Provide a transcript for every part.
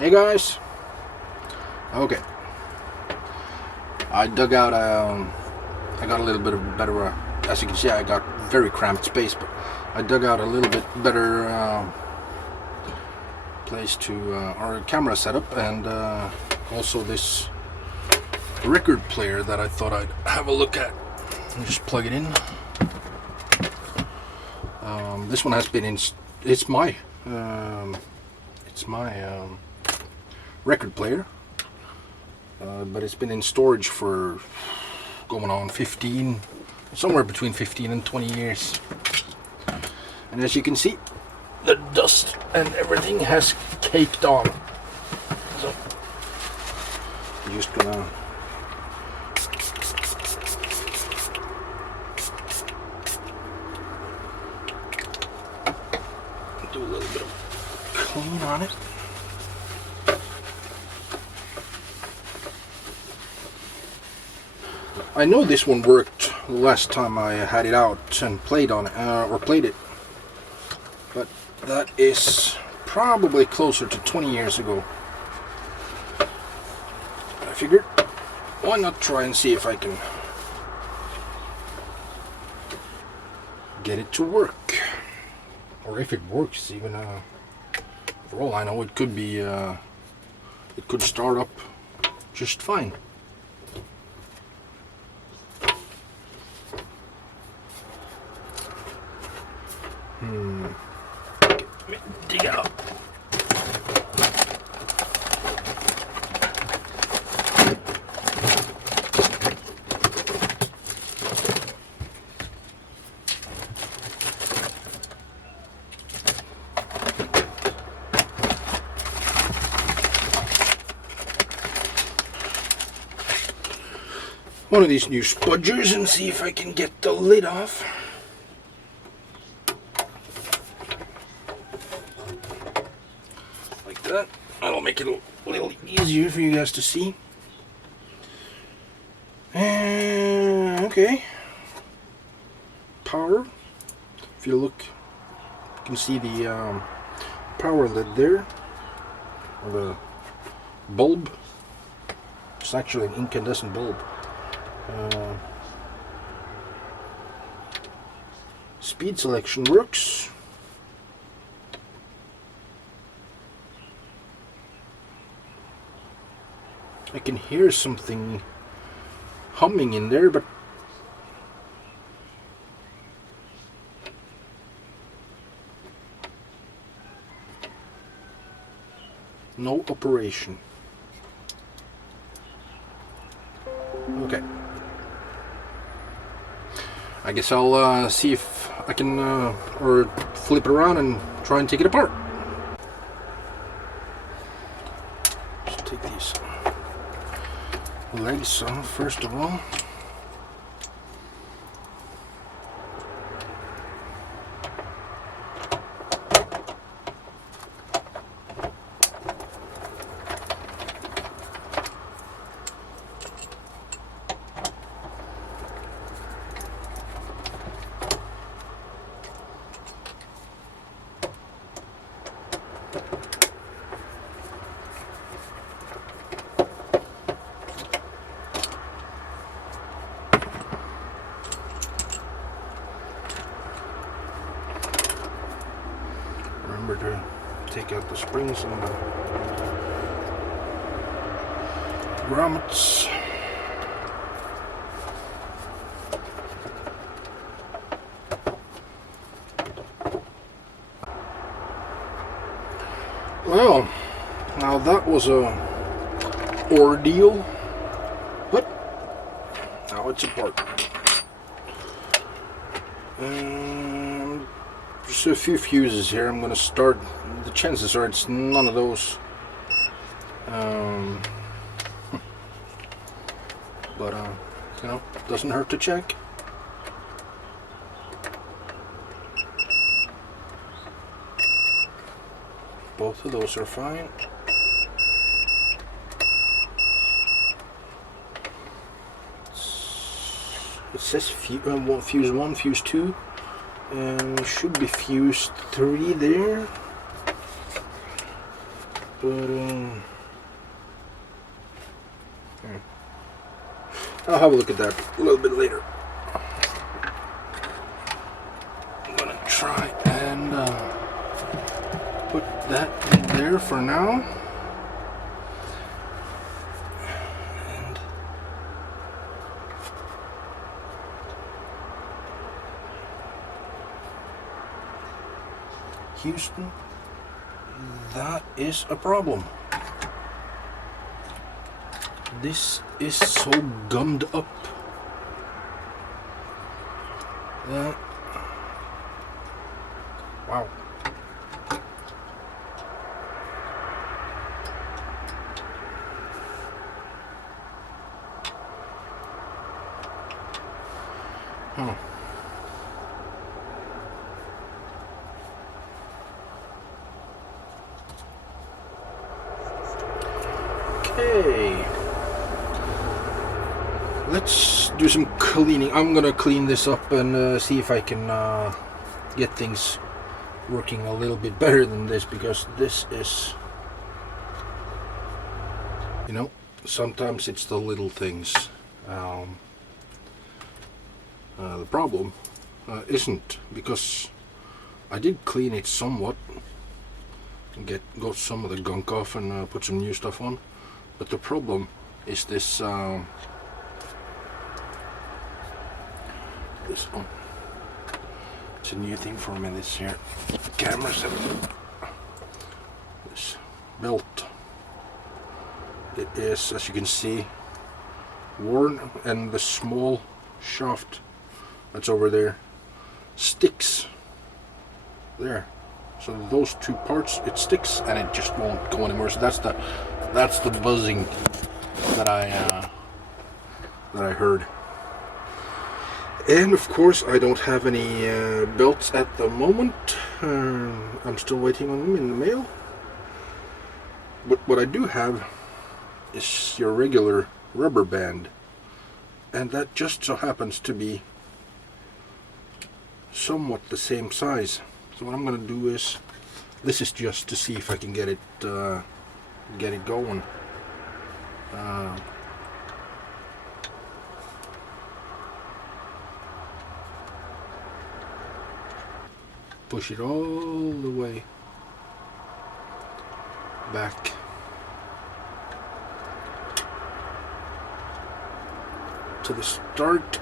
Hey guys. Okay. I dug out. I got a little bit of better. As you can see, I got very cramped space, but I dug out a little bit better place to our camera setup, and also this record player that I thought I'd have a look at. Just plug it in. This one has been in. It's my record player, but it's been in storage for going on somewhere between 15 and 20 years. And as you can see, the dust and everything has caked on. So I'm just gonna do a little bit of clean on it. I know this one worked the last time I had it out and played on it, played it, but that is probably closer to 20 years ago. I figured, why not try and see if I can get it to work, or if it works even. For all I know, it could be, it could start up just fine. Let me dig out. One of these new spudgers and see if I can get the lid off. That'll make it a little easier for you guys to see. Okay. Power. If you look, you can see the power lid there, or the bulb. It's actually an incandescent bulb. Speed selection works. I can hear something humming in there, but no operation. Okay. I guess I'll see if I can or flip it around and try and take it apart. Just take these legs off first of all. Remember to take out the springs and the grommets. Well, now that was a ordeal, but now it's apart. Just a few fuses here. I'm going to start. The chances are it's none of those. But you know, doesn't hurt to check. Both of those are fine. It says fuse 1, fuse 2. And should be fuse 3 there. But I'll have a look at that a little bit later. I'm gonna try and put that in there for now. And Houston, that is a problem. This is so gummed up that, wow. Huh. Okay. Let's do some cleaning. I'm gonna clean this up and see if I can get things working a little bit better than this, because this is, you know, sometimes it's the little things. The problem isn't, because I did clean it somewhat and got some of the gunk off and put some new stuff on, but the problem is this. Oh, it's a new thing for me this year. Camera set. This belt. It is, as you can see, worn, and the small shaft that's over there sticks there. So those two parts, it sticks and it just won't go anymore. So that's the buzzing that I heard. And of course I don't have any belts at the moment. I'm still waiting on them in the mail. But what I do have is your regular rubber band, and that just so happens to be somewhat the same size. So what I'm gonna do is, this is just to see if I can get it going. Push it all the way back. To the start.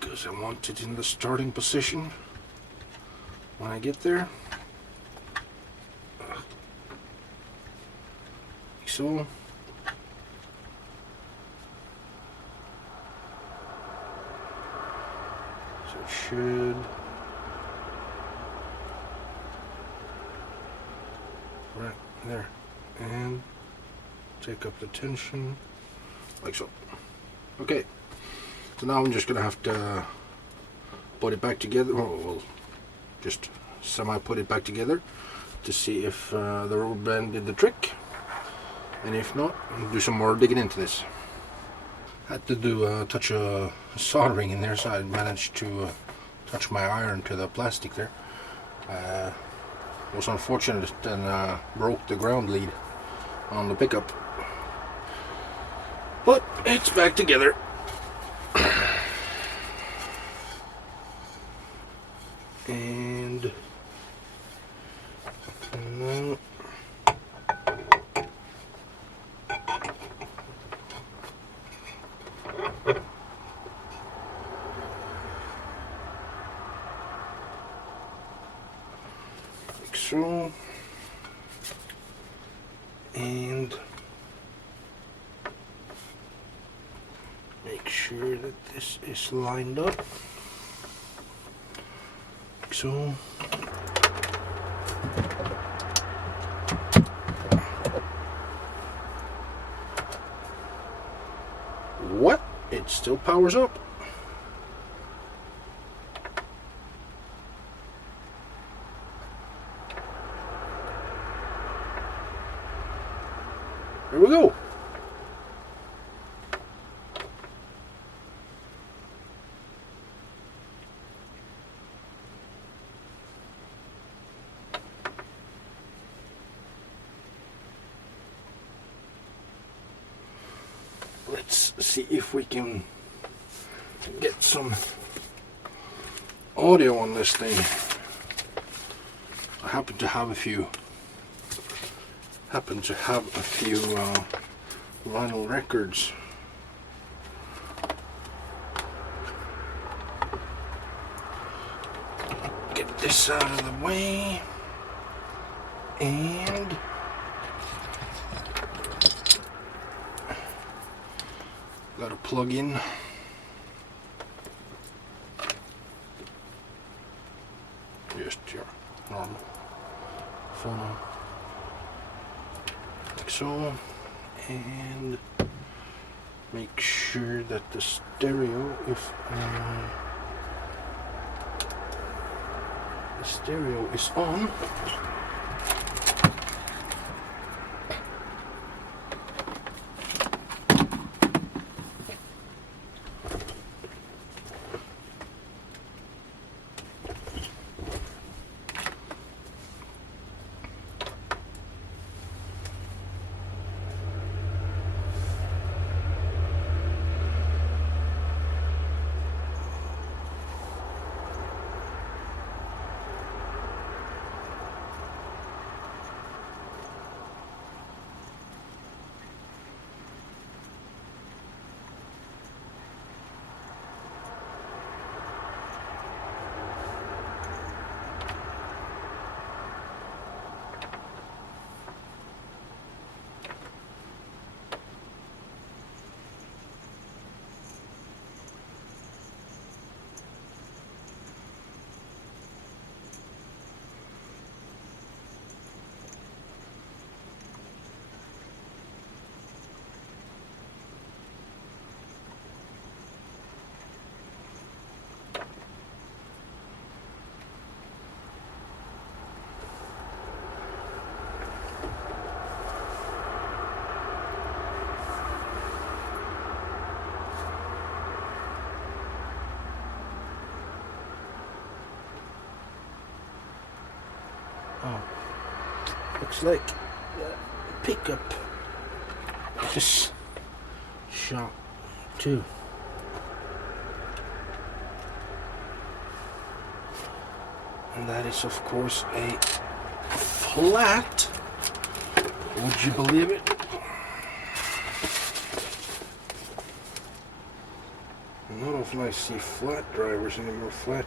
Because I want it in the starting position when I get there. Like so. So it should right there, and take up the tension like so. Okay, so now I'm just gonna have to put it back together. Well, just semi put it back together to see if the rubber band did the trick, and if not, I'll do some more digging into this. Had to do a touch of soldering in there, so I managed to touch my iron to the plastic there. It was unfortunate and broke the ground lead on the pickup, but it's back together. And now like so, and make sure that this is lined up like so. What? It still powers up. Here we go. Let's see if we can get some audio on this thing. I happen to have a few vinyl records. Get this out of the way, and got a plug in. Just your normal phone, like so, and make sure that the stereo, is on. Oh, looks like the pickup is shot too. And that is, of course, a flat. Would you believe it? Not often I see flat drivers anymore. Flat.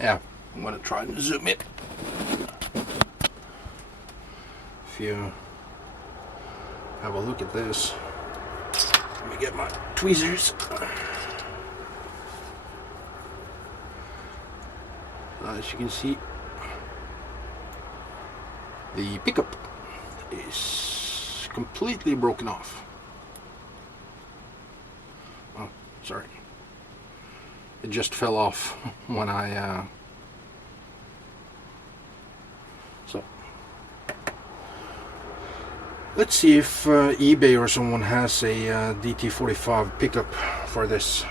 Yeah, I'm going to try and zoom it. If you have a look at this, let me get my tweezers. As you can see, the pickup is completely broken off. Oh, sorry. It just fell off when I so let's see if eBay or someone has a DT45 pickup for this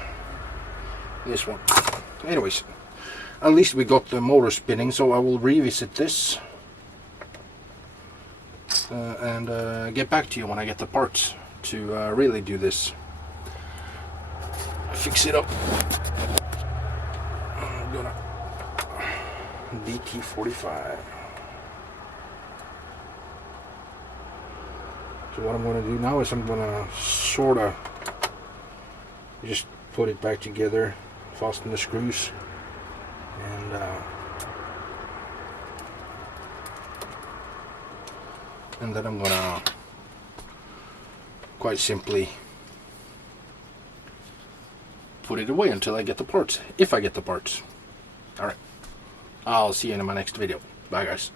one. Anyways, at least we got the motor spinning, so I will revisit this and get back to you when I get the parts to really do this. Fix it up. I'm gonna DT45. So what I'm going to do now is I'm going to sort of just put it back together, fasten the screws, and then I'm going to quite simply put it away until I get the parts, if I get the parts. Alright, I'll see you in my next video. Bye guys.